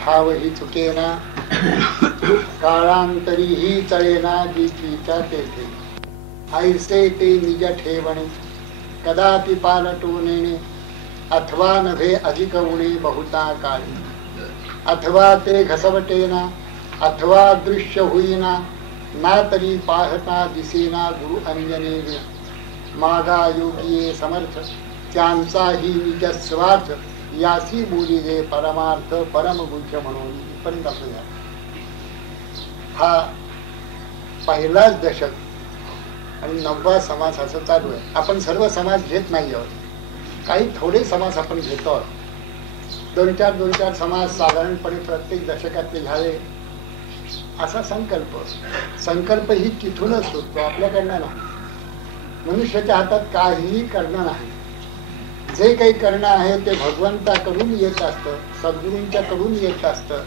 ठावही चुकेना काळांतरीही चळेना जिचीच्या तेथे ऐसे ते निज ठेवणे कदापि पालटू नेणे अथवा नभे अधिक उणे बहुता काळी अथवा ते घसवटेना अथवा दृश्य होईना ना तरी पाहता दिसेना गुरु अंजने मागा योगी समर्थ त्यांचाही निज स्वार्थ यासी बोली दे परमार्थ परमगुह्य म्हणून इथपर्यंत आपलं झालं. हा पहिलाच दशक आणि 9वा समास असं चालू आहे. आपण सर्व समास घेत नाही आहोत, काही थोडे समास आपण घेतो आहोत. 2-4 समास साधारणपणे प्रत्येक दशकातले झाले असा संकल्प ही तिथूनच सुटतो, आपल्याकडनं नाही. मनुष्याच्या हातात काहीही करणं नाही. जे काही करणं आहे ते भगवंताकडून येत असतं, सद्गुरूंच्याकडून येत असतं.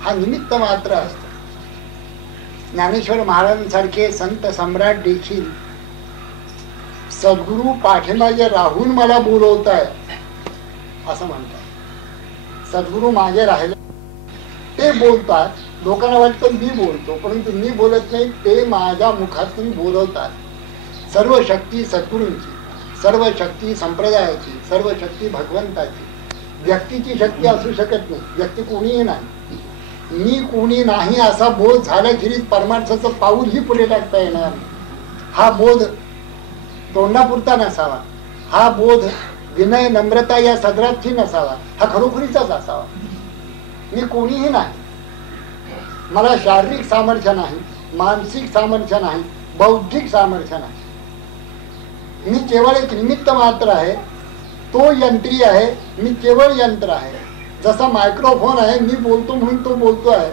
हा निमित्त मात्र असतं. ज्ञानेश्वर महाराजांसारखे संत सम्राट देखील सद्गुरू पाठीमागे राहून मला बोलवताय असं म्हणतात. सद्गुरू मागे राहिले ते बोलतात. लोकांना वाटतं मी बोलतो, परंतु मी बोलत नाही, ते माझ्या मुखातून बोलवतात. सर्व शक्ती सद्गुरूंची, सर्व शक्ती संप्रदायाची, सर्व शक्ती भगवंताची. व्यक्तीची शक्ती असू शकत नाही, व्यक्ती कोणीही नाही. मी कोणी नाही असा बोध झाल्याखेरीज परमार्थाचं पाऊलही पुढे टाकता येणार. हा बोध तोंडापुरता नसावा, हा बोध विनय नम्रता या सदरातही नसावा, हा खरोखरीचाच असावा. मी कोणीही नाही, मला शारीरिक सामर्थ्य नाही, मानसिक सामर्थ्य नाही, बौद्धिक सामर्थ्य नाही. मी केवळ एक निमित्त मात्र आहे. तो यंत्री आहे, मी केवळ यंत्र आहे. जसा मायक्रोफोन आहे, मी बोलतो म्हणून तो बोलतो आहे,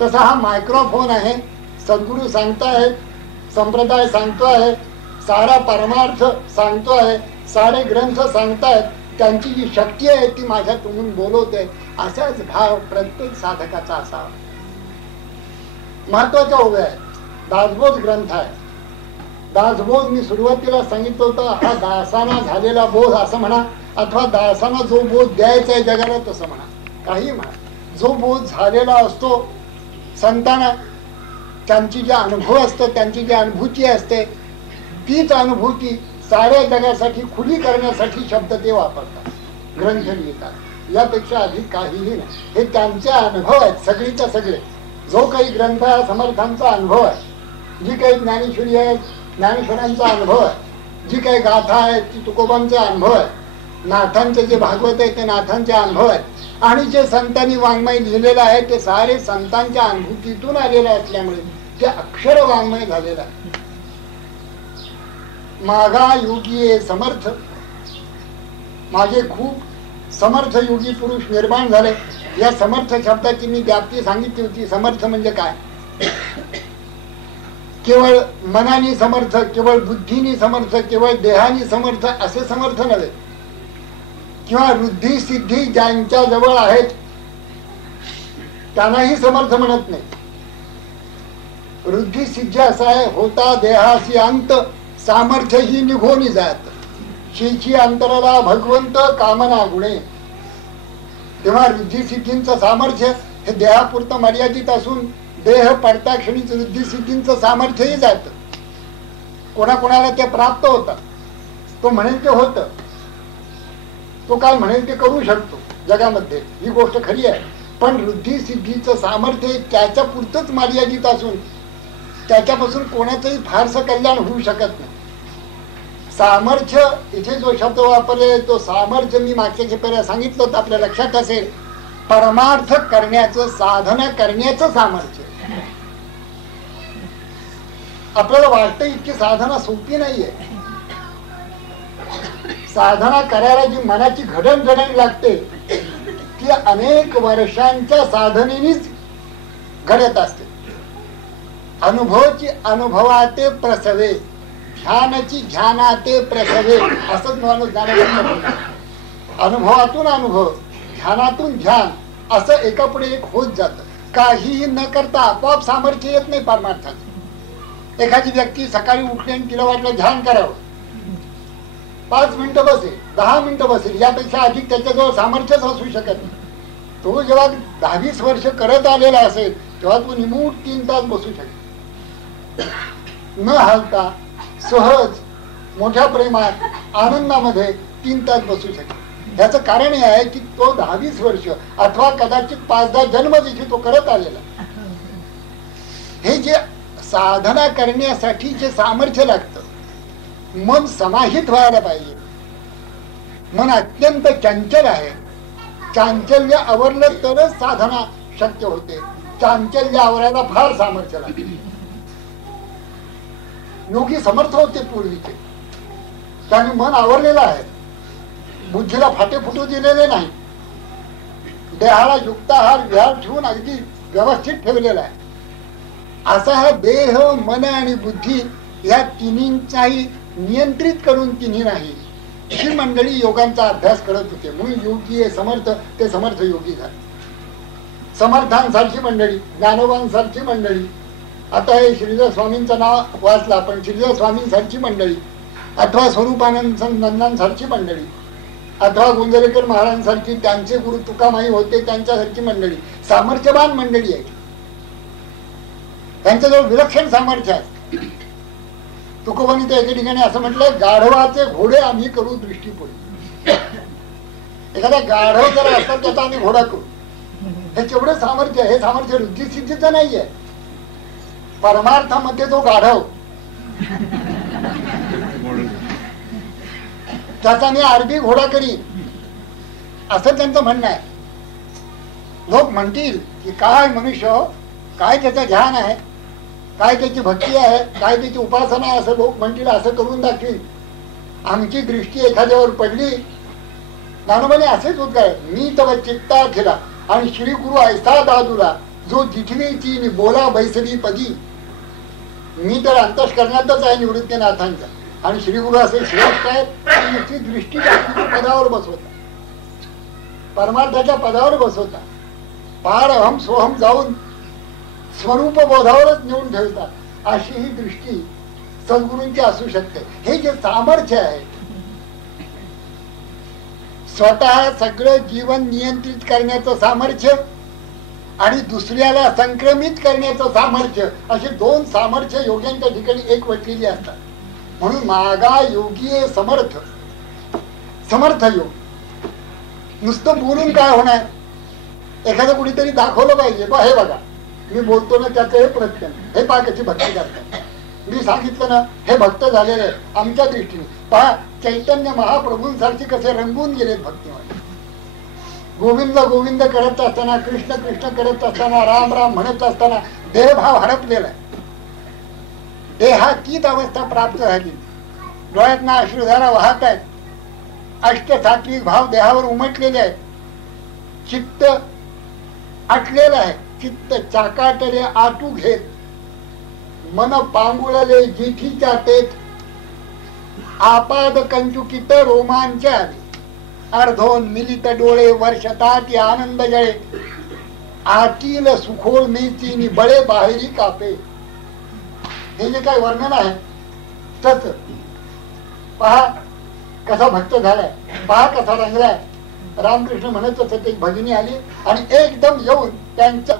तसा हा मायक्रोफोन आहे. सद्गुरू सांगतायत, संप्रदाय सांगतो आहे, सारा परमार्थ सांगतो आहे, सारे ग्रंथ सांगतायत, त्यांची जी शक्ती आहे ती माझ्यातून बोलवते. असाच भाव प्रत्येक साधकाचा असावा. महत्वाच्या उभे आहे. दासबोध ग्रंथ आहे. दासबोध मी सुरुवातीला सांगितलं होतं, हा दासाना झालेला बोध असं म्हणा, अथवा दासाना जो बोध द्यायचा आहे जगाला तसं म्हणा, काही म्हणा. जो बोध झालेला असतो संतांना, त्यांची जे अनुभव असतं, त्यांची जी अनुभूती असते, तीच अनुभूती साऱ्या जगासाठी खुली करण्यासाठी शब्द ते वापरतात, ग्रंथ लिहितात. यापेक्षा अधिक काहीही नाही. हे त्यांचे अनुभव आहेत, सगळीच्या सगळे. जो काही ग्रंथ आहे समर्थांचा अनुभव आहे, जी काही ज्ञानेश्वरी आहे ज्ञानेश्वरांचा अनुभव आहे, जी काही गाथा आहे ती तुकोबांचा अनुभव आहे, नाथांचे जे भागवत आहे ते नाथांचे अनुभव आहेत, आणि जे संतांनी वाङ्मय लिहिलेलं आहे ते सारे संतांच्या अनुभूतीतून आलेलं असल्यामुळे ते अक्षर वाङ्मय झालेलं आहे. मागा योगी समर्थ, मागे खूप समर्थ योगी पुरुष निर्माण झाले. या समर्थ शब्दाची मी व्याप्ती सांगितली होती. समर्थ म्हणजे काय? केवळ मनाने समर्थ, केवळ बुद्धीने समर्थ, केवळ देहाने समर्थ असे समर्थ नव्हे. किंवा वृद्धी सिद्धी ज्यांच्या जवळ आहेत त्यांनाही समर्थ म्हणत नाही. वृद्धी सिद्धी असा आहे, होता देहासी अंत सामर्थ्य ही निघून जात, शेची अंतराला भगवंत कामना गुणे. तेव्हा वृद्धी सिद्धींचं सामर्थ्य हे देहापुरतं मर्यादित असून देह पडता क्षणीच वृद्धी सिद्धींचं सामर्थ्यही जात. कोणाकोणाला ते प्राप्त होतात. तो म्हणेल ते होतं, तो काय म्हणेल ते करू शकतो जगामध्ये, ही गोष्ट खरी आहे. पण वृद्धी सिद्धीचं सामर्थ्य त्याच्या पुरतंच मर्यादित असून त्याच्यापासून कोणाचंही फारसं कल्याण होऊ शकत नाही. सामर्थ्य इथे जो शब्द वापरले तो सामर्थ्य मी मागच्या खेपेला सांगितलं होतं, आपल्या लक्षात असेल, परमार्थ करण्याचं, साधना करण्याचं सामर्थ्य. आपल्याला वाटतं इतकी साधना सोपी नाहीये. साधना करायला जी मनाची घडणघडण लागते ती अनेक वर्षांच्या साधनेनेच घडत असते. अनुभवाची अनुभवाते प्रसवे, ध्यानाची ध्यानाते प्रसवे, असंच माणूस जाण्याचा. अनुभवातून अनुभव, ध्यानातून ध्यान, असं एकापुढे एक होत जातं. काहीही न करता आपोआप सामर्थ्य येत नाही परमार्थात. एखादी व्यक्ती सकाळी उठली आणि तिला वाटलं ध्यान करावं, 5 मिनिटं बसेल, 10 मिनिटं बसेल, यापेक्षा अधिक त्याच्याजवळ सामर्थ्यच असू शकत नाही. तो जेव्हा 10-20 वर्ष करत आलेला असेल तेव्हा तो निमूट 3 तास बसू शकेल, न हालता सहज मोठ्या प्रेमात आनंदामध्ये 3 तास बसू शकेल. याचं कारण हे आहे की तो 10-20 वर्ष अथवा कदाचित 5-10 जन्म देखील तो करत आलेला. हे जे साधना करण्यासाठी जे सामर्थ्य लागतं, मन समाहित व्हायला पाहिजे. मन अत्यंत चंचल आहे. चांचल्य आवरलं तरच साधना शक्य होते. चांचल्य आवरायला फार सामर्थ्य लागते. योगी समर्थ होते पूर्वीचे, त्याने मन आवरलेलं आहे, बुद्धीला फाटे फुटू दिलेले नाही, देहाला युक्ताहार विहार ठेवून अगदी व्यवस्थित ठेवलेला आहे. असा हा देह, मन आणि बुद्धी या तिन्हींचाही नियंत्रित करून तिन्ही नाही ही मंडळी योगांचा अभ्यास करत होते. म्हणून योगी हे समर्थ, ते समर्थ योगी झाले. समर्थांसारखी मंडळी, ज्ञानोबांसारखी मंडळी, आता हे श्रीधर स्वामींचं नाव वाचलं आपण, श्रीधर स्वामींसारखी मंडळी अथवा स्वरूपानंद नंदांसारखी मंडळी अथवा गुंजरेकर महाराजांसारखी, त्यांचे गुरु तुकामाई होते त्यांच्यासारखी मंडळी सामर्थ्यवान मंडळी आहे. त्यांच्याजवळ विलक्षण सामर्थ्य आहे. तुकोबांनी तर एके ठिकाणी असं म्हटलं, गाढवाचे घोडे आम्ही करू दृष्टीपुढे. एखादा गाढव जर असतात त्याचा आम्ही घोडा करू. हे केवढं सामर्थ्य आहे. हे सामर्थ्य रुद्धी सिद्धीचं नाहीये, परमार्थामध्ये तो गाढव, त्याचा मी आरबी घोडा करीन असं त्यांचं म्हणणं आहे. लोक म्हणतील की काय मनुष्य, काय त्याचं ध्यान आहे, काय त्याची भक्ती आहे, काय त्याची उपासना आहे, असं लोक म्हणतील. असं करून दाखवीन. आमची दृष्टी एखाद्यावर पडली, ज्ञानोबाने असेच उद्गार, मी तव चित्ता केला आणि श्री गुरु ऐसा दादूला जो जिठवीची बोला बैसवी पदी. मी तर अंतःकरणातच आहे निवृत्तीनाथांचा, आणि श्री गुरु असे श्रेष्ठ आहेत की नुसती दृष्टी पदावर बसवता, परमार्थाच्या पदावर बसवता, पार अहम सोहम जाऊन स्वरूप बोधावरच नेऊन ठेवतात. अशी ही दृष्टी सद्गुरूंची असू शकते. हे जे सामर्थ्य आहे, स्वतः सगळं जीवन नियंत्रित करण्याचं सामर्थ्य आणि दुसऱ्याला संक्रमित करण्याचं सामर्थ्य, असे 2 सामर्थ्य योग्यांच्या ठिकाणी एक वटलेली असतात. म्हणून मागा योगी समर्थ, समर्थ योग. नुसतं बोलून काय होणार, एखादं कुणीतरी दाखवलं पाहिजे, बा हे बघा मी बोलतो ना त्याचं हे प्रत्यय, हे पहा कशी भक्ती करतात, मी सांगितलं ना हे भक्त झालेले आहे आमच्या दृष्टीने. पहा चैतन्य महाप्रभूंसारखे कसे रंगून गेलेत भक्तीमध्ये. गोविंद गोविंद करत असताना, कृष्ण कृष्ण करत असताना, राम राम म्हणत असताना देहभाव हरपलेला आहे. देहातीत अवस्था प्राप्त झाली. डोळ्यातनं अश्रुधारा वाहत आहेत. अष्टसात्विक भाव देहावर उमटलेले आहेत. चित्त आटलेलं आहे. चित्त चाकाटले आटू घेत, मन पांगुळले जिठीच्या तेत, आपाद कंचुकित रोमांच आले, अर्धोन मिलित डोळे वर्षतात आनंद जळे, आतील सुखोळ मेची बळे बाहेरी कापे. हे जे काय वर्णन आहे तस पहा कसा भक्त झालाय, पहा कसा रंगलाय. रामकृष्ण म्हणत असत, एक भगिनी आली आणि एकदम येऊन त्यांच्या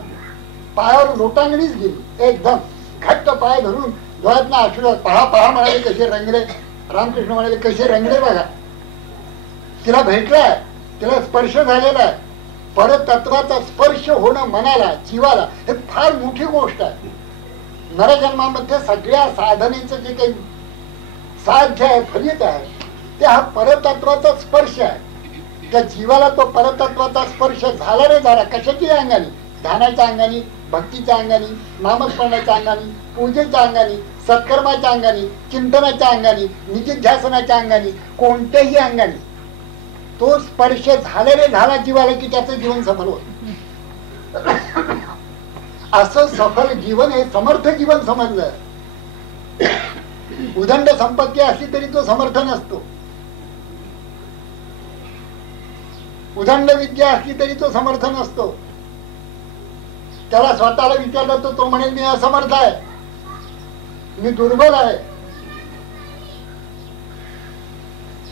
पायावर लोटांगणीच गेली. एकदम घट्ट पाय धरून डोळ्यातनं आश्रय, पहा पहा म्हणाले कसे रंगले. रामकृष्ण म्हणाले कसे रंगले बघा. तिला भेटलाय, तिला स्पर्श झालेला आहे. परतत्वाचा स्पर्श होणं मनाला, जीवाला, हे फार मोठी गोष्ट आहे. नरजन्मामध्ये सगळ्या साधनेचं जे काही साध्य आहे, फलित आहे, ते हा परतत्वाचा स्पर्श आहे. त्या जीवाला तो परतत्वाचा स्पर्श झाला रे झाला. कशाची अंगाने? ध्यानाच्या अंगाने, भक्तीच्या अंगाने, नामस्मरणाच्या अंगाने, पूजेच्या अंगाने, सत्कर्माच्या अंगाने, चिंतनाच्या अंगाने, निजिध्यासनाच्या अंगाने, कोणत्याही अंगाने तो स्पर्श झाला रे झाला जीवाला की त्याचं जीवन सफल होत. असं सफल जीवन हे समर्थ जीवन समजलं. उदंड संपत्ती असली तरी तो समर्थ नसतो. उदंड विद्या असली तरी तो समर्थ नसतो. त्याला स्वतःला विचारलं तर तो म्हणेल मी असमर्थ आहे, मी दुर्बल आहे.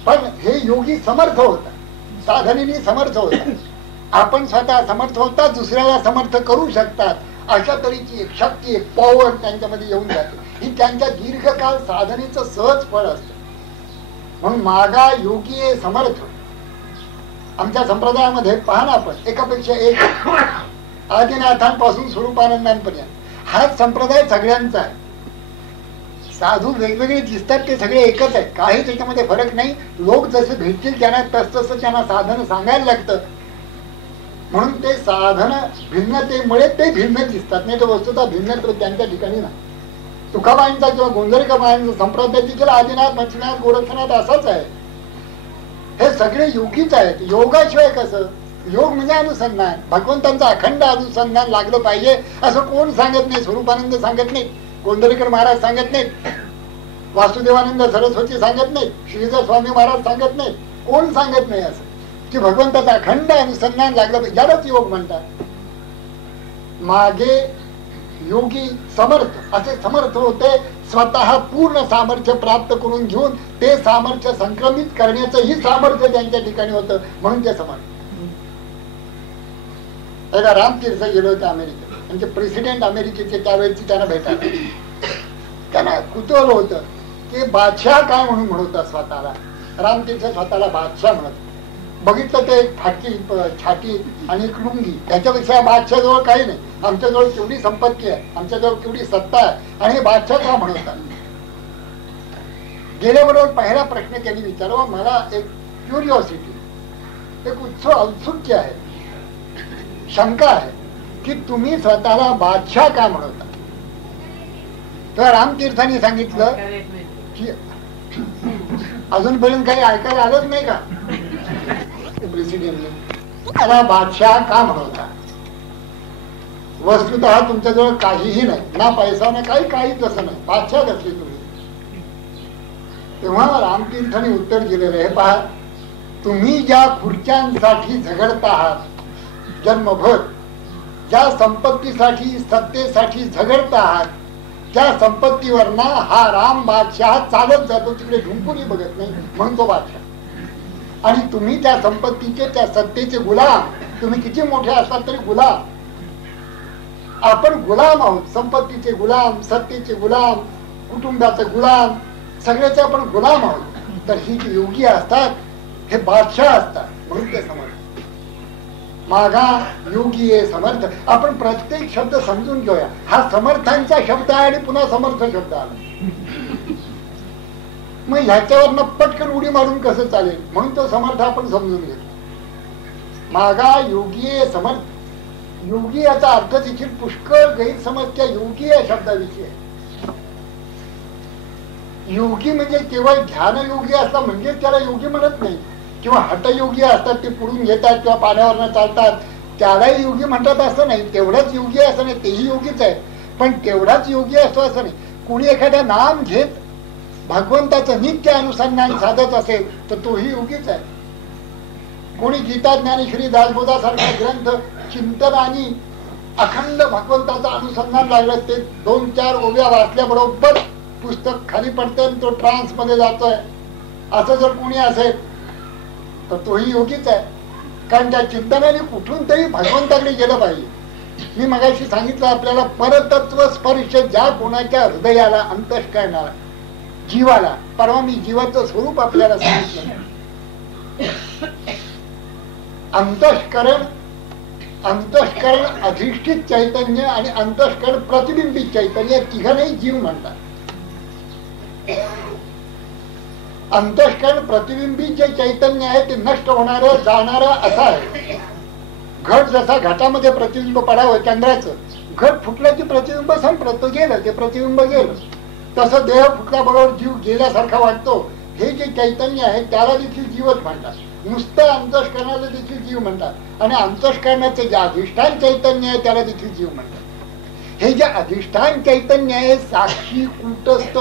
पण हे योगी समर्थ होता, साधनेने समर्थ होता. आपण स्वतः समर्थ होता, दुसऱ्याला समर्थ करू शकतात, अशा तऱ्हेची एक शक्ती, एक पॉवर त्यांच्यामध्ये येऊन जाते. ही त्यांच्या दीर्घकाळ साधनेचं सहज फळ असतं. म्हणून मागा योगी समर्थ. आमच्या संप्रदायामध्ये पहा ना, आपण एकापेक्षा एक आदिनाथांपासून स्वरूपानंदांपर्यंत हा संप्रदाय सगळ्यांचा आहे. साधू वेगवेगळे दिसतात, ते सगळे एकच आहेत, काही त्याच्यामध्ये फरक नाही. लोक जसे भेटतील त्यांना तसं त्यांना साधन सांगायला लागतं. म्हणून ते साधन भिन्नतेमुळे ते भिन्न दिसतात, नाही तर वस्तुतः भिन्नत्व त्यांच्या ठिकाणी नाही. तुकाबाईंचा किंवा गोंधळकाबाईंचा संप्रदाय देखील आदिनाथ, मच्छनाथ, गोरक्षनाथ असाच आहे. हे सगळे योगीच आहेत. योगाशिवाय कसं? योग म्हणजे अनुसंधान. भगवंतांचं अखंड अनुसंधान लागलं पाहिजे असं कोण सांगत नाही. स्वरूपानंद सांगत नाही, गोंधळकर महाराज सांगत नाहीत, वासुदेवानंद सरस्वती सांगत नाहीत, श्रीधर स्वामी महाराज सांगत नाहीत, कोण सांगत नाही असं की भगवंताचं अखंड अनुसंधान लागलं पाहिजे. यालाच योग म्हणतात. मागे योगी समर्थ, असे समर्थ होते स्वतः पूर्ण सामर्थ्य प्राप्त करून घेऊन ते सामर्थ्य संक्रमित करण्याचंही सामर्थ्य त्यांच्या ठिकाणी होतं, म्हणून ते समर्थ. एकदा रामतीर्थ गेले होते अमेरिकेत, म्हणजे प्रेसिडेंट अमेरिकेचे त्यावेळेची त्यांना भेटायला. त्यांना कुतूहल होतं की बादशाह काय म्हणून म्हणतात स्वतःला. रामतीर्थ स्वतःला बादशाह म्हणत. बघितलं ते एक फाटकी छाती आणि एक लुंगी, त्याच्यापेक्षा बादशाहजवळ काही नाही. आमच्याजवळ केवढी संपत्ती आहे, आमच्याजवळ केवढी सत्ता आहे, आणि हे बादशाह का म्हणतात. गेल्याबरोबर पहिला प्रश्न त्यांनी विचारला, मला एक क्युरिओसिटी, एक औत्सुक्य आहे, शंका आहे की तुम्ही स्वतःला बादशाह का म्हणता. तर रामतीर्थांनी सांगितलं की अजूनपर्यंत काही ऐकायला आलंच नाही का प्रेसिडेंटने, त्याला बादशाह का म्हणता. वस्तुतः तुमच्याजवळ काहीही नाही, ना पैसा नाही, काहीच असं नाही, बादशाह कसले तुम्ही. तेव्हा रामतीर्थांनी उत्तर दिलेलं आहे, पहा, तुम्ही ज्या खुर्च्यांसाठी झगडत आहात जन्मभर, ज्या संपत्तीसाठी सत्तेसाठी झगडत आहात, त्या संपत्तीवरना हा राम बादशाह चालत जातो, तिकडे ढुंकूनही बघत नाही, म्हणून तो बादशाह. आणि तुम्ही त्या संपत्तीचे, त्या सत्तेचे गुलाम. तुम्ही किती मोठे असतात तरी गुलाम. आपण गुलाम आहोत, संपत्तीचे गुलाम, सत्तेचे गुलाम, कुटुंबाचे गुलाम, सगळ्याचे आपण गुलाम आहोत. तर ही जी योगी असतात हे बादशाह असतात, म्हणून ते समर्थ. मागा योगी आहे समर्थ. आपण प्रत्येक शब्द समजून घेऊया. हा समर्थांचा शब्द आहे आणि पुन्हा समर्थ शब्द आला. मग ह्याच्यावरनं पटकन उडी मारून कसं चालेल, म्हणून तो समर्थ आपण समजून घेतो. मागा योगी आहे समर्थ. योगी याचा अर्थ देखील पुष्कळ गैरसमज त्या योगी या शब्दाविषयी आहे. योगी म्हणजे केवळ ध्यान योगी असला म्हणजे त्याला योगी म्हणत नाही, किंवा हठयोगी असतात, ते पुढून घेतात किंवा पाण्यावरनं चालतात, त्यालाही योगी म्हणतात असं नाही. तेवढाच योगी असं नाही, तेही योगीच आहे, पण तेवढाच योगी असतो असं नाही. कोणी एखाद्या नाम घेत भगवंताचं नित्य अनुसंधान साधत असेल तर तोही योगीच आहे. कोणी गीता ज्ञानेश्वरी दासबोधासारखा ग्रंथ चिंतन आणि अखंड भगवंताचं अनुसंधान लागलं, ते 2-4 ओव्या वाचल्याबरोबर पुस्तक खाली पडतं आणि तो ट्रान्स मध्ये जातोय, असं जर कोणी असेल तर तोही योगीच आहे. कारण त्या चिंतनाने कुठून तरी भगवंताकडे गेलं पाहिजे. मी मगाशी सांगितलं आपल्याला, परतत्व स्पर्श ज्या कोणाच्या हृदयाला, अंतःकरणाला, जीवाला, परवा मी जीवाचं स्वरूप आपल्याला सांगितलं. अंतःकरण अधिष्ठित चैतन्य आणि अंतःकरण प्रतिबिंबित चैतन्य, तिघांनाही जीव म्हणतात. अंतःकरण प्रतिबिंबित जे चैतन्य आहे ते नष्ट होणारं, जाणारं असं आहे. घट जसा घटामध्ये प्रतिबिंब पडावं चंद्राचं, घट फुटलं की प्रतिबिंब संपलं, तो गेलं, ते प्रतिबिंब गेलं. तसं देह फुटल्याबरोबर जीव गेल्यासारखा वाटतो. हे जे चैतन्य आहे त्याला देखील जीवच म्हणतात. नुसतं अंतःकरणाला देखील जीव म्हणतात, आणि अंतःकरणाचं जे अधिष्ठान चैतन्य आहे त्याला देखील जीव म्हणतात. हे जे अधिष्ठान चैतन्य आहे साक्षी, कूटस्थ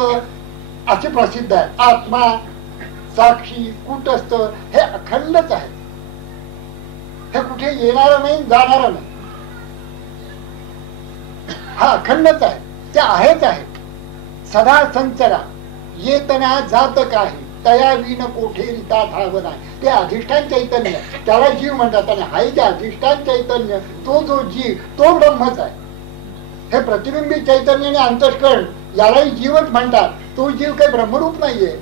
असे प्रसिद्ध आहे. आत्मा, साक्षी, कूटस्थ हे अखंडच आहे. हे कुठे येणार नाही, जाणार नाही, हा अखंडच आहे. ते आहेच आहे, सदा संचरा, येतना जात काही, तया विन कोठे रिता धाव नाही. ते अधिष्ठान चैतन्य, त्याला जीव म्हणतात. आणि हाय जे अधिष्ठान चैतन्य, तो जो जीव, तो ब्रह्मच आहे. हे प्रतिबिंबित चैतन्य आणि अंतःकरण यालाही जीवच म्हणतात. तो जीव काही ब्रह्मरूप नाहीये,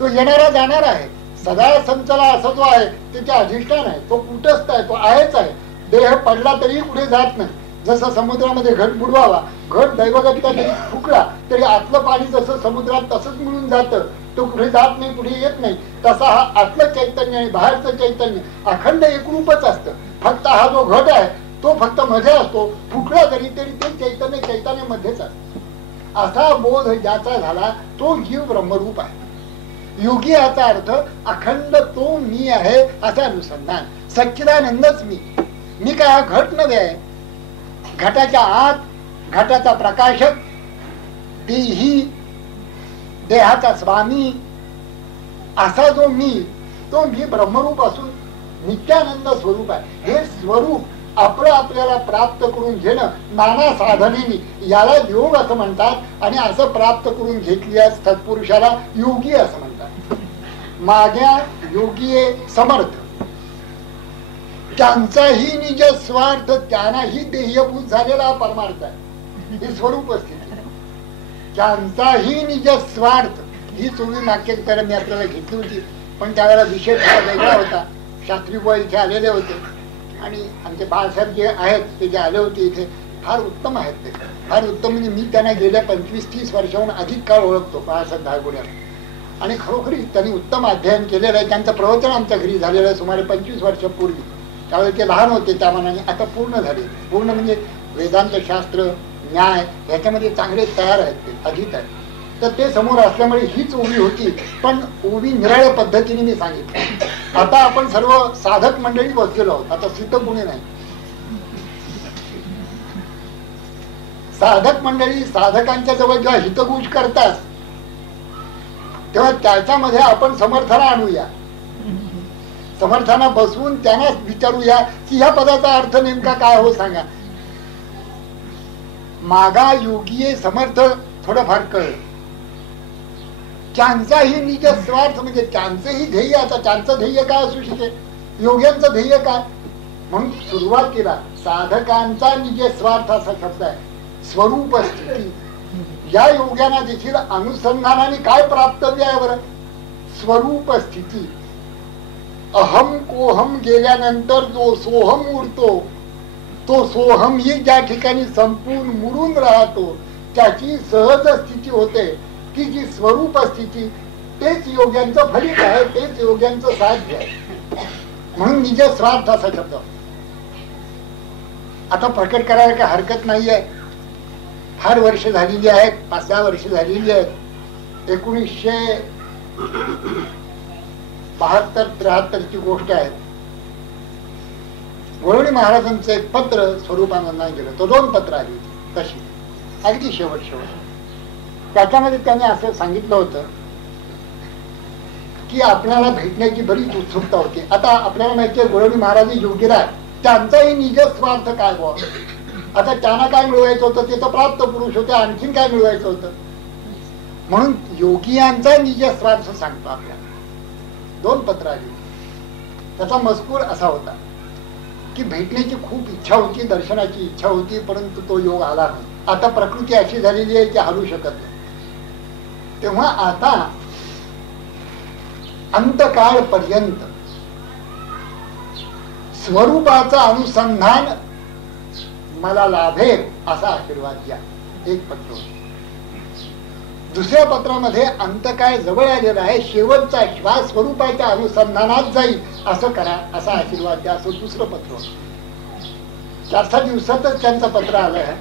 तो येणारा जाणारा आहे. सदा संचला असा जो आहे त्याचे अधिष्ठान आहे, तो कुटस्थ आहे, तो आहेच आहे. देह पडला तरी पुढे जात नाही. जसं समुद्रामध्ये घट बुडवावा, घट दैवगतीला तरी फुकला तरी आतलं पाणी जसं समुद्रात तसंच मिळून जातं, तो पुढे जात नाही, पुढे येत नाही. तसा हा आतलं चैतन्य आणि बाहेरचं चैतन्य अखंड एकरूपच असतं. फक्त हा जो घट आहे तो फक्त मध्ये असतो, फुकला तरी ते चैतन्य चैतन्यामध्येच असतं. असा बोध ज्याचा झाला तो जीव ब्रह्मरूप आहे. योगी याचा अर्थ अखंड तो मी आहे असं अनुसंधान. सच्चिदानंदच मी काय हा घट नव्हे आहे. घटाच्या आत घटाचा प्रकाशक, देही, देहाचा स्वामी असा जो मी, तो मी ब्रह्मरूप असून नित्यानंद स्वरूप आहे. हे स्वरूप आपल्याला प्राप्त करून घेणं नाना साधनेनी, याला योग असं म्हणतात. आणि असं प्राप्त करून घेतल्या सत्पुरुषाला योगी असं म्हणतात. माग्या योगी समर्थ, त्यांचाही निज स्वार्थ, त्यांनाही देहभूत झालेला परमार्थ आहे. ही स्वरूप स्थिती. त्यांचाही निज स्वार्थ, ही चोवी मागच्या मी आपल्याला घेतली होती, पण त्यावेळेला विषय वेगळा होता. शास्त्री बुवा इथे आलेले होते आणि आमचे बाळासाहेब जे आहेत ते जे आले होते इथे, फार उत्तम आहेत. ते फार उत्तम म्हणजे मी त्यांना गेल्या 25-30 वर्षाहून अधिक काळ ओळखतो, बाळासाहेब धारगुड्या. आणि खरोखरी त्यांनी उत्तम अध्ययन केलेलं आहे. त्यांचं प्रवचन आमच्या घरी झालेलं आहे सुमारे 25 वर्षापूर्वी. त्यावेळी ते लहान होते त्या मानाने, आता पूर्ण झाले. पूर्ण म्हणजे वेदांत शास्त्र, न्याय याच्यामध्ये चांगले तयार आहेत, ते अधिक आहेत. तर ते समोर असल्यामुळे हीच ओवी होती, पण ओवी निराळ्या पद्धतीने मी सांगितलं. आता आपण सर्व साधक मंडळी बसलेलो आहोत. आता सिद्ध कुणी नाही. साधक मंडळी साधकांच्या जवळ जेव्हा हितगुज करतात तेव्हा त्याच्यामध्ये आपण समर्थाला आणूया. समर्थांना बसवून त्यांना विचारूया की ह्या पदाचा अर्थ नेमका काय हो सांगा. मागा योगी समर्थ थोडंफार कळलं. त्यांचाही निज स्वार्थ म्हणजे त्यांचंही ध्येय, आता त्यांचं ध्येय काय असू शकेल, योग्यांचं ध्येय काय. म्हणून सुरुवातीला साधकांचा निज स्वार्थ असा शब्द आहे. स्वरूप स्थिती, या योग्यांना देखील अनुसंधानाने काय प्राप्तव्य आहे बरं. स्वरूप स्थिती. अहम कोहम गेल्यानंतर जो सोहम उरतो, तो सोहम ही ज्या ठिकाणी संपूर्ण मुरून राहतो त्याची सहज स्थिती होते, की जी स्वरूप स्थिती. तेच योग्यांचं फलित आहे, तेच योग्यांचं साध्य आहे. म्हणून निज स्वार्थ असा शब्द आता प्रकट करायला काही हरकत नाहीये. फार वर्ष झालेली आहेत, 5-6 वर्ष झालेली आहेत. 1972-73 गोष्ट आहे. गोळवणी महाराजांचं एक पत्र स्वरूपानंदाने गेलं. तो 2 पत्र आली होती तशी, अगदी शेवट. त्याच्यामध्ये त्याने असं सांगितलं होतं की आपल्याला भेटण्याची बरीच उत्सुकता होती. आता आपल्याला माहिती आहे गोळवणी महाराज योगीराज, त्यांचाही निज स्वार्थ काय व्हावा. आता त्यांना काय मिळवायचं होतं, ते तर प्राप्त पुरुष होते, आणखीन काय मिळवायचं होतं. म्हणून योगियांचा निज स्वार्थ सांगतो आपल्याला. 2 पत्र आली. त्याचा मजकूर असा होता की भेटण्याची खूप इच्छा होती, दर्शनाची इच्छा होती, परंतु तो योग आला नाही. आता प्रकृती अशी झालेली आहे की हलू शकत नाही. तेव्हा आता अंतकाळ पर्यंत स्वरूपाचं अनुसंधान मला लाभेल असा आशीर्वाद द्या. एक पत्र. दुसऱ्या पत्रामध्ये अंतकाळ जवळ आलेला आहे, शेवटचा श्वास स्वरूपाच्या अनुसंधानात जाईल असं करा असा आशीर्वाद द्या, असं दुसरं पत्र. 4-6 दिवसातच त्यांचं पत्र आलं आहे.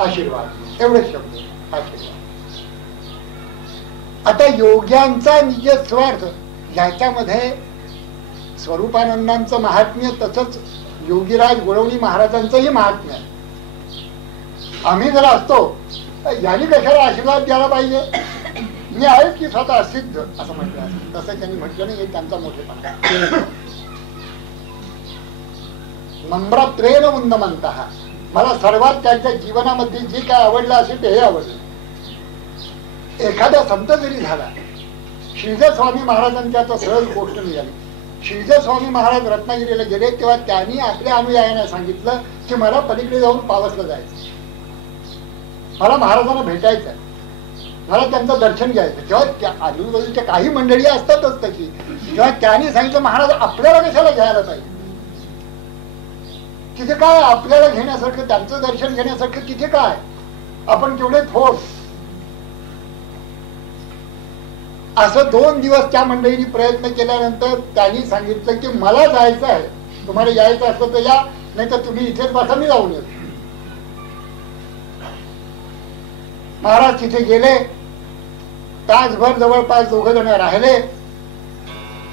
आशीर्वाद, एवढे शब्द. आशीर्वाद. आता योग्यांचा निज स्वार्थ, याच्यामध्ये स्वरूपानंदांचं महात्म्य, तसंच योगीराज गोळवणी महाराजांचंही महात्म्य आहे. आम्ही जर असतो यांनी कशाला आशीर्वाद द्यायला पाहिजे, मी आहे की स्वतः सिद्ध असं म्हटलं असतं. तसं त्यांनी म्हटलं नाही, हे त्यांचा मोठेपणा. नम्रत्वेन उन्नमंतः, मला सर्वात त्यांच्या जीवनामध्ये जे काय आवडलं असेल ते हे आवडलं. एखादा संत जरी झाला, श्रीधर स्वामी महाराजांच्या तो सहज गोष्ट निघाली. श्रीधर स्वामी महाराज रत्नागिरीला गेले तेव्हा त्यांनी आपल्या अनुयायांना सांगितलं की मला पलीकडे जाऊन पावसला जायचं, मला महाराजांना भेटायचं, मला त्यांचं दर्शन घ्यायचं. तेव्हा आजूबाजूच्या काही मंडळी असतातच तशी, तेव्हा त्यांनी सांगितलं महाराज आपल्याला कशाला घ्यायला पाहिजे, तिथे काय आपल्याला घेण्यासारखं, त्यांचं दर्शन घेण्यासारखं तिथे काय, आपण केवढे थोर. असं 2 दिवस त्या मंडळींनी प्रयत्न केल्यानंतर त्यांनी सांगितलं की मला जायचं आहे, तुम्हाला यायचं असलं तर या, नाही तर तुम्ही इथेच बसा, मी जाऊन येतो. महाराज तिथे गेले, तासभर जवळपास 2 जण राहिले.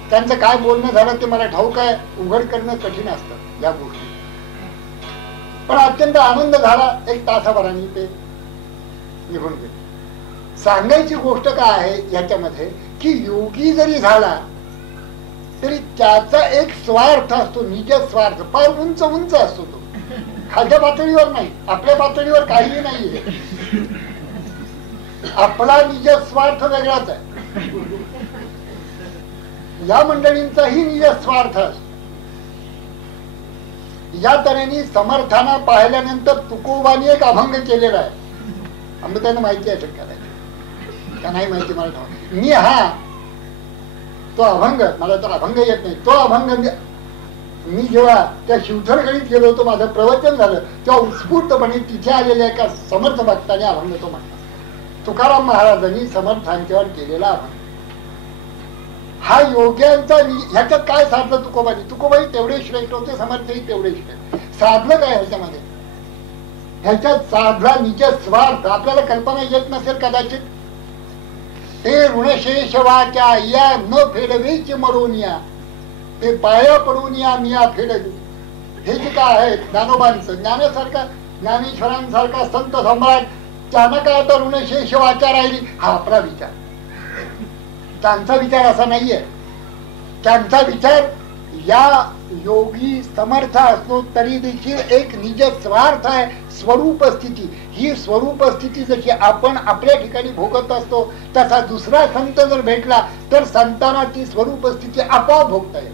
त्यांचं काय बोलणं झालं ते मला ठाऊक आहे, उघड करणं कठीण असतं या गोष्टी, पण अत्यंत आनंद झाला. 1 तासाभराने ते निघून गेले. सांगायची गोष्ट काय आहे याच्यामध्ये की योगी जरी झाला तरी त्याचा एक स्वार्थ असतो, निज स्वार्थ फार उंच उंच असतो. तो खालच्या पातळीवर नाही, आपल्या पातळीवर काहीही नाहीये. आपला निज स्वार्थ वेगळाच आहे. या मंडळींचाही निज स्वार्थ असतो. या तऱ्हेने समर्थांना पाहिल्यानंतर तुकोबाने एक अभंग केलेला आहे. आम्ही त्यांना माहिती आहे शक्यता का नाही माहिती मला ठाऊक. मी तो अभंग, मला तर अभंग येत नाही, तो अभंग मी जेव्हा त्या शिवथरगडीत गेलो होतो, माझं प्रवचन झालं तेव्हा उत्स्फूर्तपणे तिथे आलेल्या एका समर्थ भक्ताने अभंग तो म्हणला. तुकाराम महाराजांनी समर्थांच्यावर केलेला अभंग हा योग्यांचा. ह्याच्यात काय साधलं तुकोबाई? तुकोबाई तेवढे श्रेष्ठ होते, समर्थही तेवढे श्रेष्ठ. साधलं काय ह्याच्यामध्ये? ह्याच्यात साधला निज स्वार्थ. आपल्याला कल्पना येत नसेल कदाचित. ते ऋणशेष वाच्या या न फेडवेची मरोनिया, ते पाया पडून या मिया फेडवी. हे जे काय आहे ज्ञानोबांचं, ज्ञानासारखा ज्ञानेश्वरांसारखा संत सम्राट, त्यांना काय आता ऋणशेष वाचा राहिली हा आपला विचार. त्यांचा विचार असा नाहीये. त्यांचा विचार या योगी समर्थ असतो तरी देखील एक निज स्वार्थ आहे, स्वरूप स्थिती. ही स्वरूप स्थिती जशी आपण आपल्या ठिकाणी भोगत असतो तसा दुसरा संत जर भेटला तर संतांना ती स्वरूप स्थिती आपोआप भोगता येईल,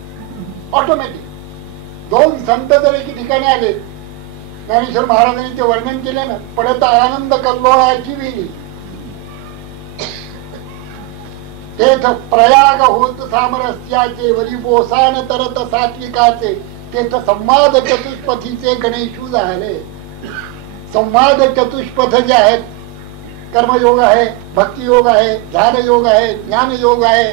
ऑटोमॅटिक. 2 संत जर एके ठिकाणी आले, ज्ञानेश्वर महाराजांनी ते वर्णन केले ना, पडत आनंद कल्लोळाची वेळी तेथ प्रयाग होत सामरस्याचे, वरी बोसान तरत सात्विकाचे, तेथ संवाद चतुष्पथीचे गणेशू झाले. संवाद चतुष्पथ जे आहेत, कर्मयोग आहे, भक्तियोग आहे, ध्यान योग आहे, ज्ञान योग आहे,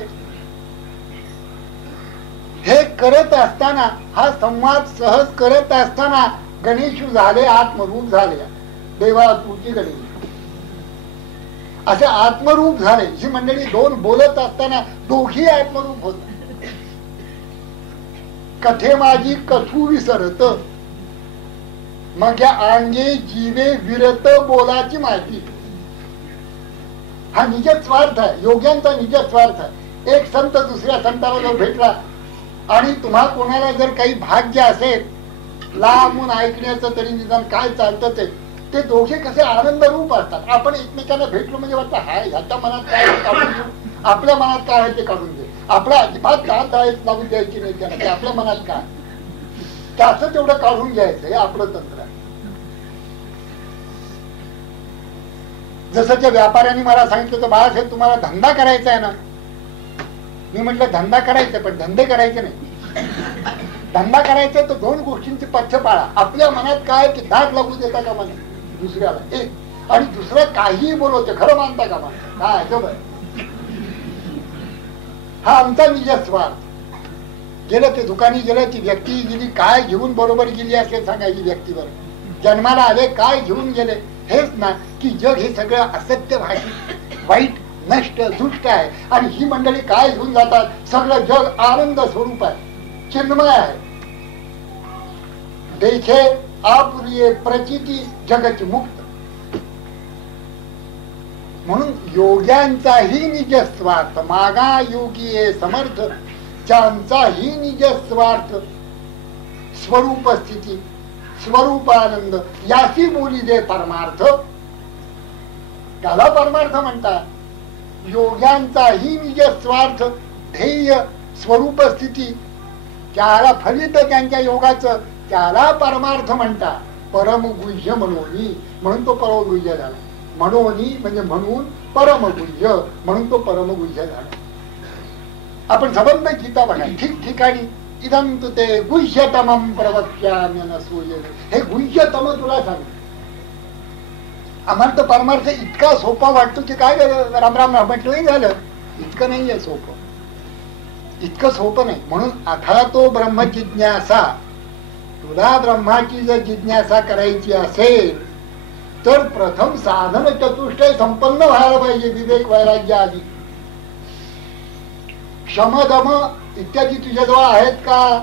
हे करत असताना, हा संवाद सहज करत असताना गणेशू झाले, आत्मरूप झाले. देवा तुझी गणेश असे आत्मरूप झाले. ही मंडळी 2 बोलत असताना दोघी आत्मरूप होत. कथे माझी कथू विसरत, मग या अंगे जीवे विरत बोलाची माहिती. हा निज स्वार्थ आहे, योग्यांचा निज स्वार्थ आहे. एक संत दुसऱ्या संताला जर भेटला आणि तुम्हा कोणाला जर काही भाग्य असेल लांबून ऐकण्याचं, तरी निदान काय चालतं ते दोघे कसे आनंद रूप असतात. आपण एकमेकांना भेटलो म्हणजे वाटतं हाय ह्याच्या मनात काय आहे काढून घेऊ, आपल्या मनात काय आहे ते काढून घे. आपला अजिबात दात लावून द्यायची नाही त्याला, ते आपल्या मनात काय त्याचं तेवढं काढून घ्यायचं, हे आपलं तंत्र आहे. जसं त्या व्यापाऱ्यांनी मला सांगितलं तर बाळासाहेब तुम्हाला धंदा करायचा आहे ना. मी म्हटलं धंदा करायचा पण धंदे करायचे नाही. धंदा करायचा तर 2 गोष्टींची पथ्य पाळा. आपल्या मनात काय की दात लागू देता का मला दुसऱ्याला एक, आणि दुसरं काहीही बोलवते खरं मानता का मला काय जबर. हा आमचा निज स्वार्थ. गेलं ते दुकानी गेलं, ती व्यक्ती गेली, काय घेऊन बरोबर गेली असेल सांगायची व्यक्तीवर. जन्माला आले काय घेऊन गेले, हेच ना की जग हे सगळं असत्य भाषिक, वाईट, नष्ट, दुष्ट आहे. आणि ही मंडळी काय घेऊन जातात, सगळं जग आनंद स्वरूप आहे, चिन्मय आहे. देखे आपुरिये प्रचिती जगत मुक्त. म्हणून योग्यांचाही निज स्वार्थ, मागा योगी समर्थ, ज्यांचाही निज स्वार्थ, स्वरूप स्थिती, स्वरूप आनंद, याची बोली दे परमार्थ. त्याला परमार्थ म्हणतात. योग्यांचाही निज स्वार्थ ध्येय स्वरूप स्थिती त्याला फलित त्यांच्या योगाचं त्याला परमार्थ म्हणतात. परमगुह्य म्हणून, म्हणून तो परमगुह्य झाला. म्हणून म्हणजे म्हणून परमगुह्य म्हणून तो परमगुह्य झाला. आपण संबंध गीता बघा ठिकठिकाणी इदं तु ते गुह्यतमं प्रवक्ष्यामि नसूये. हे गुह्यतम तुला सांग. आम्हाला तर परमार्थ इतका सोपा वाटतो की काय राम राम म्हटलं झालं. इतकं नाहीये सोपं, इतकं सोपं नाही. म्हणून अथा तो ब्रह्म जिज्ञासा, तुला ब्रह्माची जर जिज्ञासा करायची असेल तर प्रथम साधन चतुष्टय संपन्न व्हायला पाहिजे. विवेक वैराग्य आदी क्षमदम इत्यादी तुझ्याजवळ आहेत का?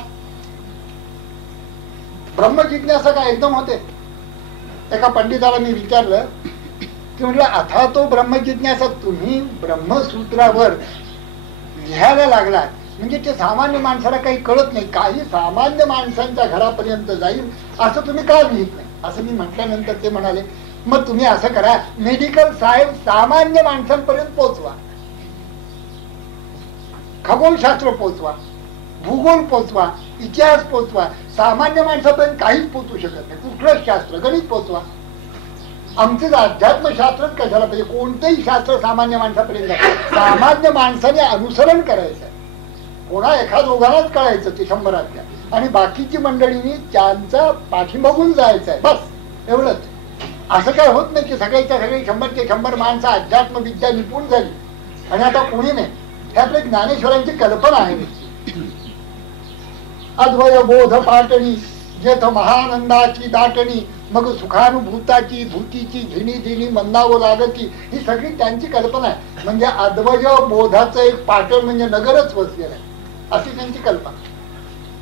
ब्रह्म जिज्ञासा का एकदम होते? एका पंडिताला मी विचारलं की म्हटलं अथा तो ब्रह्म जिज्ञासा तुम्ही ब्रह्मसूत्रावर लिहायला लागलात म्हणजे ते सामान्य माणसाला काही कळत नाही, काही सामान्य माणसांच्या घरापर्यंत जाईल असं तुम्ही का लिहित नाही? असं मी म्हटल्यानंतर ते म्हणाले मग तुम्ही असं करा, मेडिकल सायन्स सामान्य माणसांपर्यंत पोहोचवा, खगोलशास्त्र पोहोचवा, भूगोल पोहोचवा, इतिहास पोहोचवा. सामान्य माणसापर्यंत काहीच पोहोचू शकत नाही. कुठलंच शास्त्र गणित पोहोचवा. आमचं अध्यात्मशास्त्रच कशाला पाहिजे? कोणतंही शास्त्र सामान्य माणसापर्यंत सामान्य माणसाने अनुसरण करायचं. कोणा एका दोघांनाच कळायचं ते 100 आणि बाकीची मंडळींनी त्यांचा पाठीमागून जायचं आहे, बस एवढंच. असं काय होत नाही की सगळ्याच्या सगळे 100 माणसं अध्यात्म विद्या निपुण झाली आणि आता कोणी नाही. हे आपल्या ज्ञानेश्वरांची कल्पना आहे. अद्वय बोध पाटणी जेथ महानंदाची दाटणी मग सुखानुभूताची भूतीची झिणी झिणी मंदावं लागती. ही सगळी त्यांची कल्पना आहे. म्हणजे अद्वय बोधाचं एक पाटण म्हणजे नगरच वसलेलं आहे अशी त्यांची कल्पना.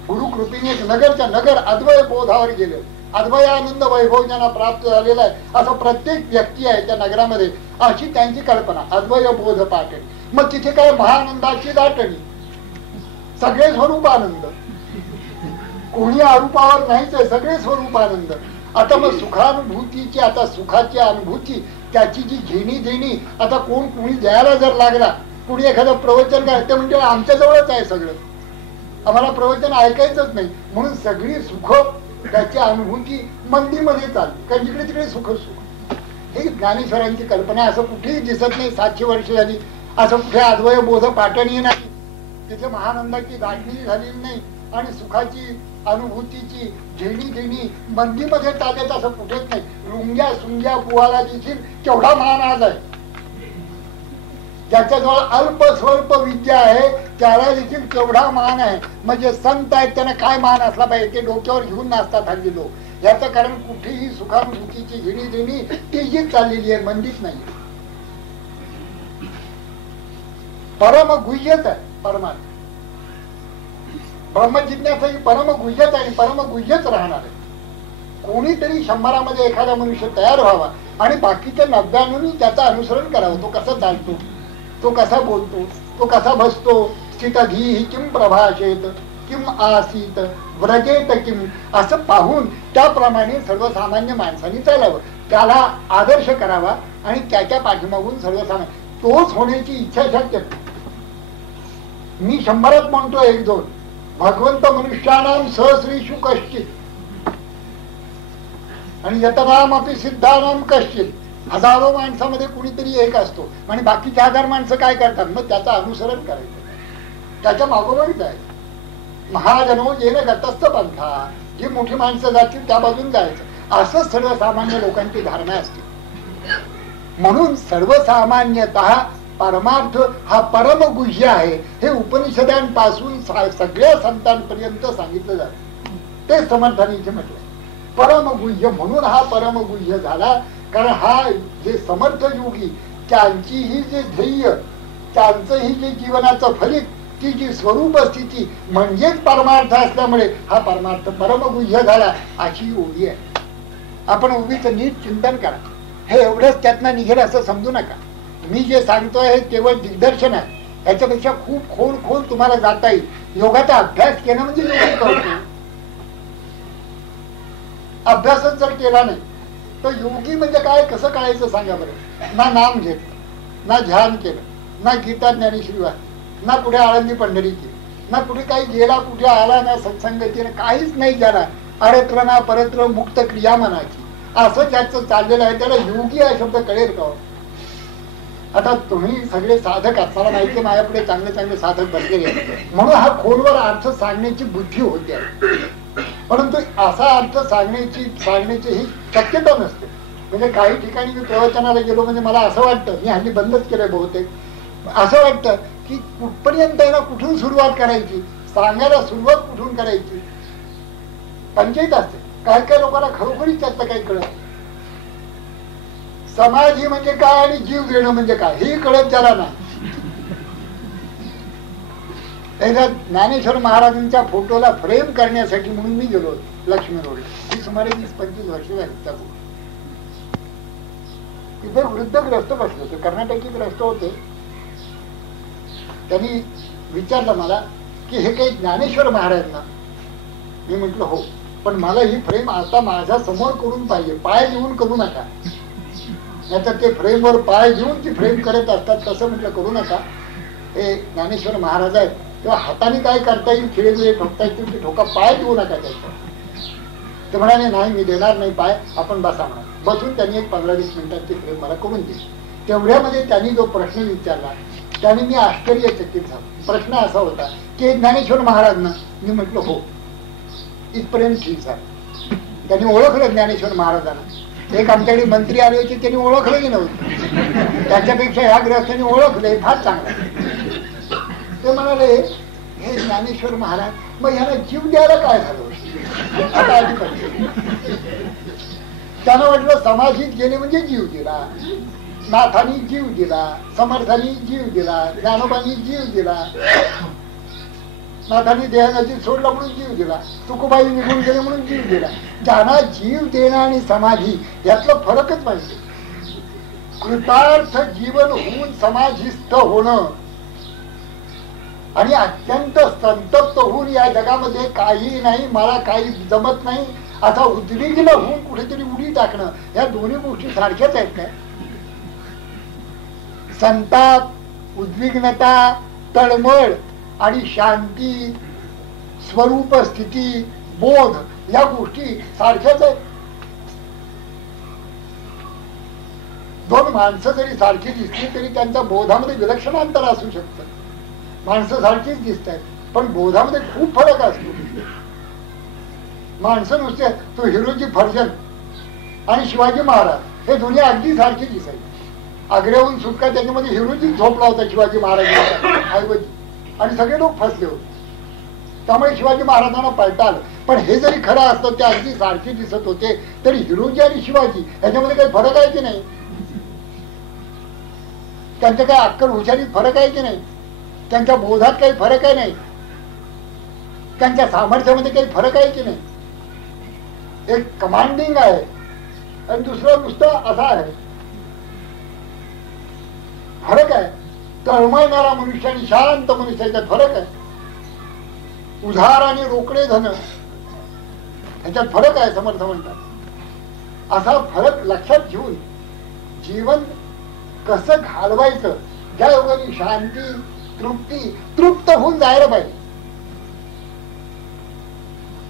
गुरुकृपेने नगरच्या नगर अद्वय बोधावर गेले. अद्वयानंद वैभव ज्यांना प्राप्त झालेला आहे असं प्रत्येक व्यक्ती आहे त्या नगरामध्ये अशी त्यांची कल्पना. अद्वय बोध पाटणी. मग तिथे काय महानंदाची दाटणी, सगळे स्वरूप आनंद, कोणी अरूपावर नाहीच आहे, सगळे स्वरूप आनंद. आता मग सुखानुभूतीची, आता सुखाची अनुभूती त्याची जी घेणी देणी, आता कोणी द्यायला जर लागला, कुणी एखादं प्रवचन काय ते म्हणजे आमच्या जवळच आहे सगळं, आम्हाला प्रवचन ऐकायचंच नाही म्हणून सगळी सुख त्याची अनुभूती मंदीमध्ये चालली, कारण जिकडे तिकडे सुख सुख. ही ज्ञानेश्वरांची कल्पना. असं कुठेही दिसत नाही. 700 वर्ष झाली असं कुठे अद्वय बोध पाटणी नाही, तिथे महानंदाची दाटणी झालेली नाही आणि सुखाची अनुभूतीची झेणी देणी मंदीमध्ये चालत असं कुठेच नाही. रुंग्या सुंग्या पुहाला देखील केवढा मान आज आहे. ज्याच्याजवळ अल्प स्वल्प विद्या आहे त्याला देखील केवढा मान आहे. म्हणजे संत आहेत त्यांना काय मान असला पाहिजे, ते डोक्यावर घेऊन नाचतात हल्ली लोक. याचं कारण कुठेही सुखानुभूतीची झेणी देणी तेजीत चाललेली आहे, मंदीच नाही. परमगुह्यच आहे परमार्थ. ब्रह्मजिज्ञासा ही परमगुह्यच आहे, परमगुह्यच राहणार आहे. कोणीतरी 100 एखादा मनुष्य तयार व्हावा आणि बाकीच्या 99 त्याचं अनुसरण करावं. तो कसा चालतो, तो कसा बोलतो, तो कसा बसतो. स्थितधीहि किम प्रभाषेत किम आसीत व्रजेत किम, असं पाहून त्याप्रमाणे सर्वसामान्य माणसांनी चालावं, त्याला आदर्श करावा आणि त्याच्या पाठीमागून सर्वसामान्य तोच होण्याची इच्छा शक्य. मी 100 म्हणतो 1-2. भगवंत मनुष्यानाम सहस्रीषु कश्चित आणि यतनाम अपि सिद्धानाम कश्चित. हजारो माणसामध्ये कुणीतरी एक असतो आणि बाकीचे 1000 माणसं काय करतात? मग त्याचं अनुसरण करायचं, त्याच्या मागोमाग जायचं. महाजनो येणे गतस्थ पंथा, जी मोठी माणसं जातील त्या बाजून जायचं, असं सर्वसामान्य लोकांची धारणा असते. म्हणून सर्वसामान्यतः परमार्थ हा परमगुह्य आहे हे उपनिषदांपासून सगळ्या संतांपर्यंत सांगितलं जातं. ते समर्थांनी इथे म्हटलं परमगुह्य. म्हणून हा परमगुह्य झाला कारण हा जे समर्थ योगी त्यांचीही जे ध्येय, त्यांचंही जे जीवनाचं फलित, ती जी स्वरूप स्थिती म्हणजेच परमार्थ असल्यामुळे हा परमार्थ परमगुह्य झाला अशी ओळी आहे. आपण उगीच नीट चिंतन करा. हे एवढंच त्यातनं निघेल असं समजू नका. मी जे सांगतोय हे केवळ दिग्दर्शन आहे, याच्यापेक्षा खूप खोल खोल तुम्हाला जाता येईल. योगाचा अभ्यास केला म्हणजे योगी करतो. अभ्यासच जर केला नाही तर योगी म्हणजे काय कसं कळायचं सांगा बरं. ना नाम घेतलं, ना ध्यान केलं, ना गीता ज्ञानेश्वरी ना कुठे आळंदी पंढरीची, ना कुठे काही गेला, कुठे आला, ना सत्संगती, काहीच नाही ज्याला. अडत्र ना परत्र मुक्त क्रिया मनाची, असं ज्याचं चाललेलं आहे त्याला योगी हा शब्द कळेल का? आता तुम्ही सगळे साधक आहात, मला माहिती माझ्यापुढे चांगले चांगले साधक बसलेले म्हणून हा खोलवर अर्थ सांगण्याची बुद्धी होते, परंतु असा अर्थ सांगण्याची ही शक्यता नसते. म्हणजे काही ठिकाणी मी प्रवचनाला गेलो म्हणजे मला असं वाटतं, मी हल्ली बंदच केलंय बहुतेक, असं वाटतं की कुठपर्यंत आहे ना, कुठून सुरुवात करायची, सांगायला सुरुवात कुठून करायची, पंचायत असते. काय काय लोकांना खरोखरीच त्यातलं काही कळत. समाधी म्हणजे काय आणि जीव देणं म्हणजे काय हे कळत ज्याला नाही. एकदा ज्ञानेश्वर महाराजांच्या फोटोला फ्रेम करण्यासाठी म्हणून मी गेलो लक्ष्मी रोडला, ती सुमारे 20-25 वर्ष झाली. तिथे वृद्धग्रस्त बसले होते, कर्नाटकी ग्रस्त होते. त्यांनी विचारलं मला की हे काही ज्ञानेश्वर महाराज ना? मी म्हंटल हो, पण मला ही फ्रेम आता माझ्या समोर करून पाहिजे, पाय देऊन करू नका. नाहीतर ते फ्रेमवर पाय देऊन ती फ्रेम करत असतात, तसं म्हटलं करू नका. हे ज्ञानेश्वर महाराज आहेत, तेव्हा हाताने काय करता येईल, खिळे ठोकता येतील की ठोका, पाय देऊ नका त्याचा. ते म्हणाले नाही मी देणार नाही पाय, आपण बसा म्हणा. बसून त्यांनी एक 15-20 मिनिटांची फ्रेम मला करून दिली. तेवढ्यामध्ये त्यांनी जो प्रश्न विचारला त्याने मी आश्चर्यचकित झालो. प्रश्न असा होता की ज्ञानेश्वर महाराज ना? मी म्हटलं हो. इथपर्यंत ठीक आहे. त्यांनी ओळखलं ज्ञानेश्वर महाराजांना. एक आमच्याकडे मंत्री आले होते, त्यांनी ओळखलंही नव्हतं. त्याच्यापेक्षा ह्या ग्रस्थांनी ओळखले, फार चांगलं. ते म्हणाले हे ज्ञानेश्वर महाराज, मग ह्याला जीव द्यायला काय झालं? आता त्यानं म्हटलं समाधीत गेले म्हणजे जीव दिला, नाथानी जीव दिला, समर्थानी जीव दिला, ज्ञानोबांनी जीव दिला, नाथांनी देहानजीत सोडला म्हणून जीव दिला, तुकोबाई निघून गेले म्हणून जीव दिला. ज्यांना जीव देणं आणि समाधी यातलं फरकच माहिती. कृतार्थ जीवन होऊन समाधीस्थ होणं आणि अत्यंत संतप्त होऊन या जगामध्ये काही नाही, मला काही जमत नाही असा उद्विग्न होऊन कुठेतरी उडी टाकणं, या दोन्ही गोष्टी सारख्याच आहेत काय? संताप, उद्विग्नता, तळमळ आणि शांती, स्वरूप स्थिती, बोध या गोष्टी सारख्याच आहेत. दोन माणसं जरी सारखी दिसली तरी त्यांच्या बोधामध्ये विलक्षण अंतर असू शकतं. माणसं सारखीच दिसत आहेत पण बोधामध्ये खूप फरक असतो. माणसं नुसते तो हिरोजी फर्जन आणि शिवाजी महाराज हे दोन्ही अगदी सारखी दिसायचे. आग्र्याहून सुटका त्याच्यामध्ये हिरोजी झोपला होता शिवाजी महाराजांचा ऐवजी, आणि सगळे लोक फसले होते. त्यामुळे शिवाजी महाराजांना पलटा आलं. पण हे जरी खरं असतं, ते अगदी सारखे दिसत होते, तरी हिरोजी आणि शिवाजी ह्याच्यामध्ये काही फरक आहे की नाही? त्यांच्या काही अक्कल हुशारीत फरक आहे की नाही? त्यांच्या बोधात काही फरक आहे नाही? त्यांच्या सामर्थ्यामध्ये काही फरक आहे की नाही? एक कमांडिंग आहे आणि दुसरा नुसता असा आहे. फरक आहे. तळमळणारा मनुष्य आणि शांत मनुष्याच्यात फरक आहे. उधार आणि रोकडे धन ह्याच्यात फरक आहे समर्थ म्हणतात. असा फरक लक्षात घेऊन जीवन कसं घालवायचं, ज्या योगाने शांती, तृप्त होऊन जायला पाहिजे.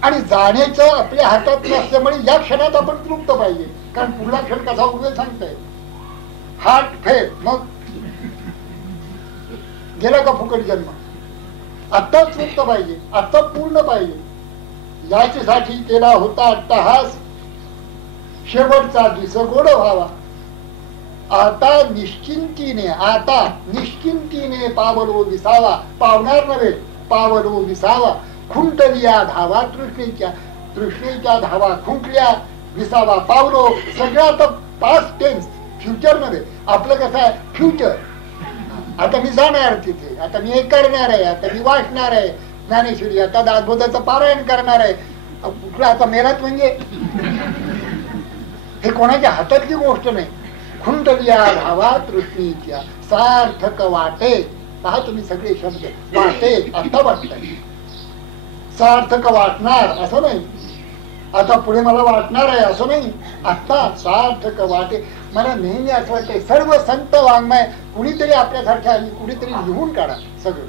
आणि जाण्याचं आपल्या हातात नसल्यामुळे या क्षणात आपण तृप्त पाहिजे, कारण पुढला क्षण कसा उभे सांगताय. हात फेर मग गेला का फुकट जन्म. आता तृप्त पाहिजे, आता पूर्ण पाहिजे. याच्यासाठी केला होता अट्टहास, शेवटचा दिस गोड व्हावा. आता निश्चिंतीने पावलो विसावा. पावणार नव्हे, पावलो विसावा. खुंटलिया धावा तृष्णेच्या धावा खुंटल्या, विसावा पावलो. सगळं आता पास्ट टेन्स, फ्युचर मध्ये. आपलं कसं आहे फ्युचर. आता मी जाणार तिथे, आता मी हे करणार आहे, आता मी वाचणार आहे ज्ञानेश्वरी, आता दासबोधाचं पारायण करणार आहे. कुठलं आता मेलाच म्हणजे हे कोणाच्या हातातली गोष्ट नाही. खुंटलिया धावा तृष्णीच्या सार्थक वाटे. पहा तुम्ही सगळे शब्द, वाटे आता वाटत सार्थक वाटणार असं नाही. आता पुढे मला वाटणार आहे असं नाही. आता सार्थक वाटे. मला नेहमी असं वाटते सर्व संत वाङ्मय कुणीतरी आपल्यासारख्या आणि कुणीतरी लिहून काढा सगळं.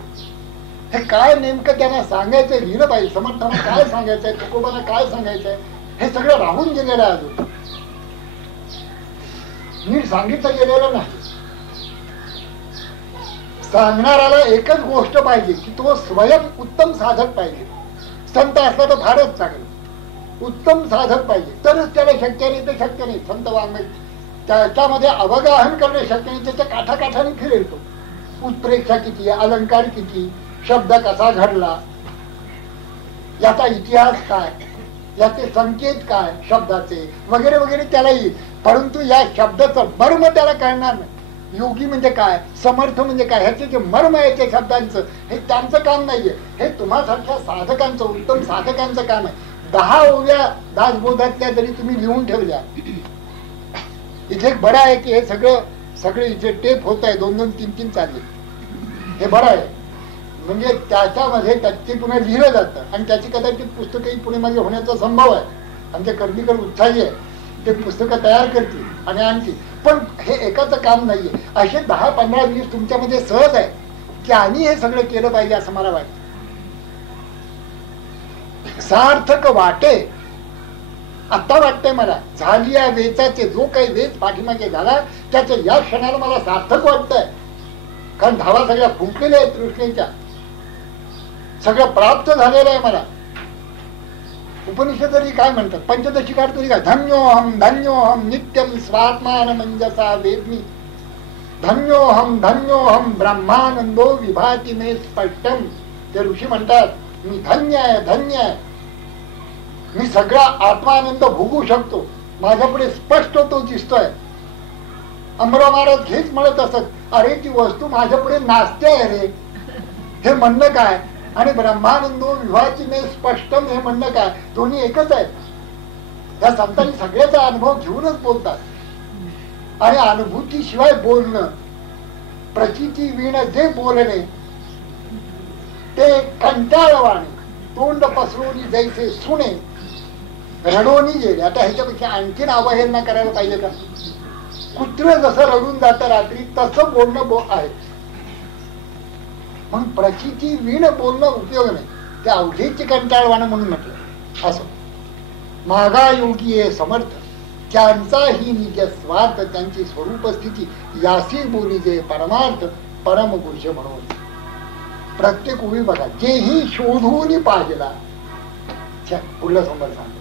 हे काय नेमकं त्यांना सांगायचंय लिहिलं पाहिजे. समर्थांना काय सांगायचंय, तुकोबांना काय सांगायचंय, हे सगळं राहून गेलेलं आहे. अजून नीट सांगितलं गेलेलं नाही. सांगणाऱ्याला एकच गोष्ट पाहिजे की तो स्वयं उत्तम साधक पाहिजे. संत असला तर फारच चांगलं. उत्तम साधक पाहिजे तरच त्याला शक्य नाही. ते शक्य नाही. संत वाङ्मय त्याच्यामध्ये अवगाहन करणे शक्य नाही. त्याच्या काठाकाठाने फिरेल तो. उत्प्रेक्षा किती, अलंकार किती, शब्द कसा घडला, याचा इतिहास काय, याचे संकेत काय शब्दाचे वगैरे वगैरे त्याला येईल. परंतु या शब्दाचं मर्म त्याला कळणार नाही. योगी म्हणजे काय, समर्थ म्हणजे काय, ह्याचे जे मर्म आहे त्या शब्दांचं, हे त्यांचं काम नाहीये. हे तुम्हासारख्या साधकांचं, उत्तम साधकांचं काम आहे. 10 ओव्या दासबोधातल्या जरी तुम्ही लिहून ठेवल्या. इथे बरं आहे की हे सगळे इथे टेप होत आहे, 2-2, 3-3 चालले. हे बरं आहे. म्हणजे त्याच्यामध्ये ते पुन्हा लिहिलं जातं आणि त्याची कदाचित पुस्तकही पुणे मागे होण्याचा संभव आहे. आमचे कर्मीकर उत्साही आहे. ते पुस्तकं तयार करतील आणि आणतील. पण हे एकाचं काम नाहीये. असे 10, 15, 20 तुमच्यामध्ये सहज आहे की आणि हे सगळं केलं पाहिजे असं मला वाटतं. सार्थक वाटे. आता वाटतंय मला झाली या वेचाचे, जो काही वेच पाठीमागे झाला त्याचं या क्षणाला मला सार्थक वाटतंय. कारण धावा सगळ्या फुंकलेल्या आहेत कृष्णेच्या. सगळं प्राप्त झालेलं आहे मला. उपनिषद तरी काय म्हणतात, पंचदशिकार तरी काय, धन्योहम धन्योहम नित्यम स्वात्मान मंजसा वेदमी, धन्योहम ब्रह्मानंदो विभाती मे स्पष्टम. ते ऋषी म्हणतात मी धन्य आहे, धन्य आहे. मी सगळा आत्मानंद भोगू शकतो. माझ्यापुढे स्पष्ट तो दिसतोय. अमरा महाराज हेच म्हणत असत, अरे ती वस्तू माझ्यापुढे नाचते आहे रे. हे म्हणणं काय आणि ब्रह्मानंदो विभाती मे स्पष्टम हे म्हणणं काय, दोन्ही एकच आहेत. या संतांनी सगळ्याचा अनुभव घेऊनच बोलतात. आणि अनुभूतीशिवाय बोलणं, प्रचिती वीण जे बोलणे ते कंटाळवाणे, तोंड पसरवणी जैसे सुने रडोनी गेले. आता ह्याच्यापेक्षा आणखीन अवहेलना करायला पाहिजे का. कुत्र जसं रडून जातं रात्री तसं बोलणं आहे. मग प्रचिती वीण बोलणं उपयोग नाही. त्या अवघेची कंटाळवाणं म्हणून म्हटलं. असं मागायोगी आहे समर्थ, त्यांचाही निज स्वार्थ, त्यांची स्वरूप स्थिती यासी बोली जे परमार्थ परम पुरुष म्हणून. प्रत्येक उभी बघा, जेही शोधून पाहिला. पुढलं समोर सांग.